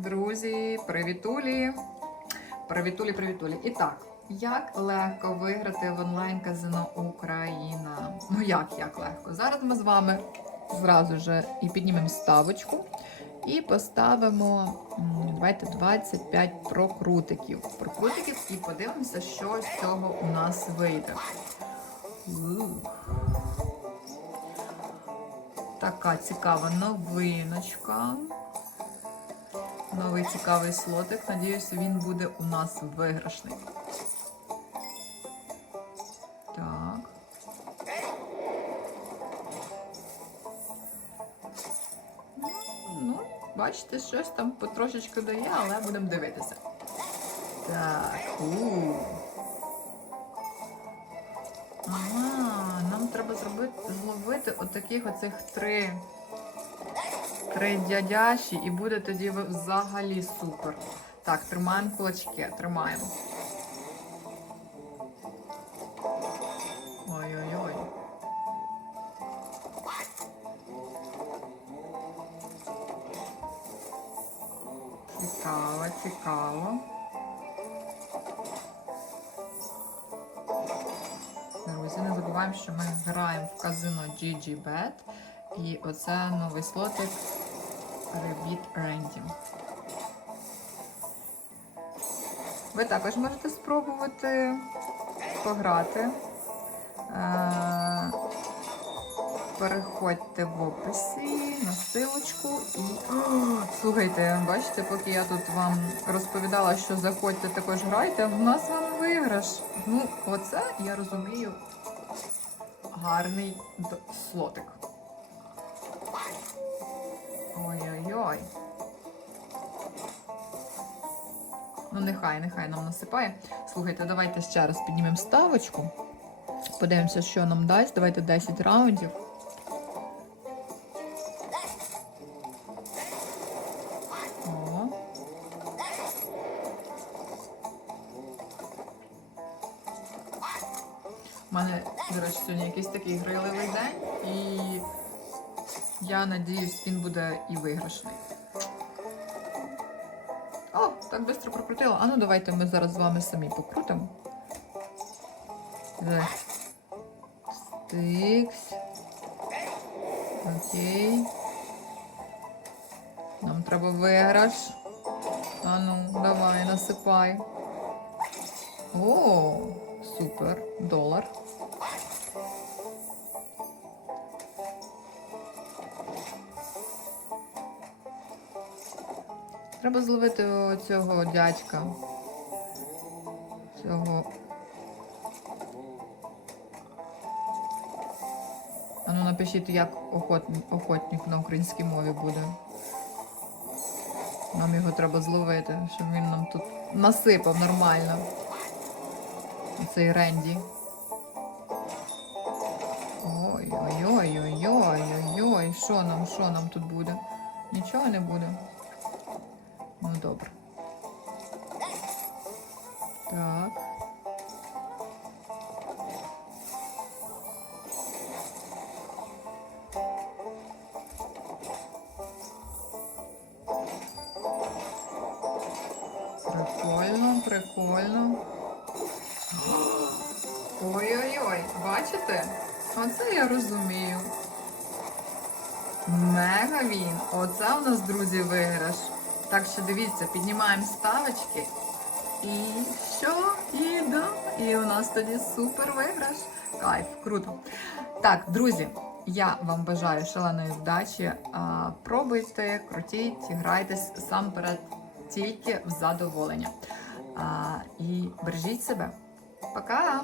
Друзі, привітулі! Привітулі, привітулі. І так, як легко виграти в онлайн казино Україна? Ну як, як легко? Зараз ми з вами зразу ж і піднімемо ставочку і поставимо давайте 25 прокрутиків. Прокрутиків і подивимося, що з цього у нас вийде. Така цікава новиночка. Новий цікавий слотик. Надіюсь, він буде у нас виграшний. Так. Ну, бачите, щось там потрошечки дає, але будемо дивитися. Так. у Ага, нам треба зробити, зловити отаких оцих три. Три дядяші, і буде тоді взагалі супер. Так, тримаємо кулачки, тримаємо. Ой-ой-ой. Цікаво, цікаво. Друзі, не забуваємо, що ми граємо в казино GGBet. І оце новий слотик Rabbit Randy. Ви також можете спробувати пограти. Е, Переходьте в описі на силочку і. Слухайте, бачите, поки я тут вам розповідала, що заходьте також грайте, в нас вам виграш. Ну, оце я розумію гарний слотик. Ой-ой-ой. Ну, нехай, нехай нам насипає. Слухайте, давайте ще раз піднімемо ставочку. Подивимося, що нам дасть. Давайте 10 раундів. О. У мене, до речі, сьогодні якийсь такий гриливий день, і я надіюсь, він буде і виграшний. О, так швидко прокрутила. А ну давайте ми зараз з вами самі покрутимо. Стикс. Окей. Нам треба виграш. А ну, давай, насипай. О, супер. Долар. Треба зловити цього дядька. Цього. А ну напишіть, як охотник, охотник на українській мові буде. Нам його треба зловити, щоб він нам тут насипав нормально. Цей Ренді. Ой-ой-ой-ой-ой-ой-ой. Що нам, що нам тут буде? Нічого не буде. Ну добре. Так. Прикольно, прикольно. Ой-ой-ой, бачите? Оце я розумію. Мега він. Оце у нас, друзі, виграш. Так що дивіться, піднімаємо ставочки. І що? І да. І у нас тоді супер виграш. Кайф, круто. Так, друзі, я вам бажаю шаленої вдачі. Пробуйте, крутіть, грайтесь сам перед тільки в задоволення. І бережіть себе. Пока!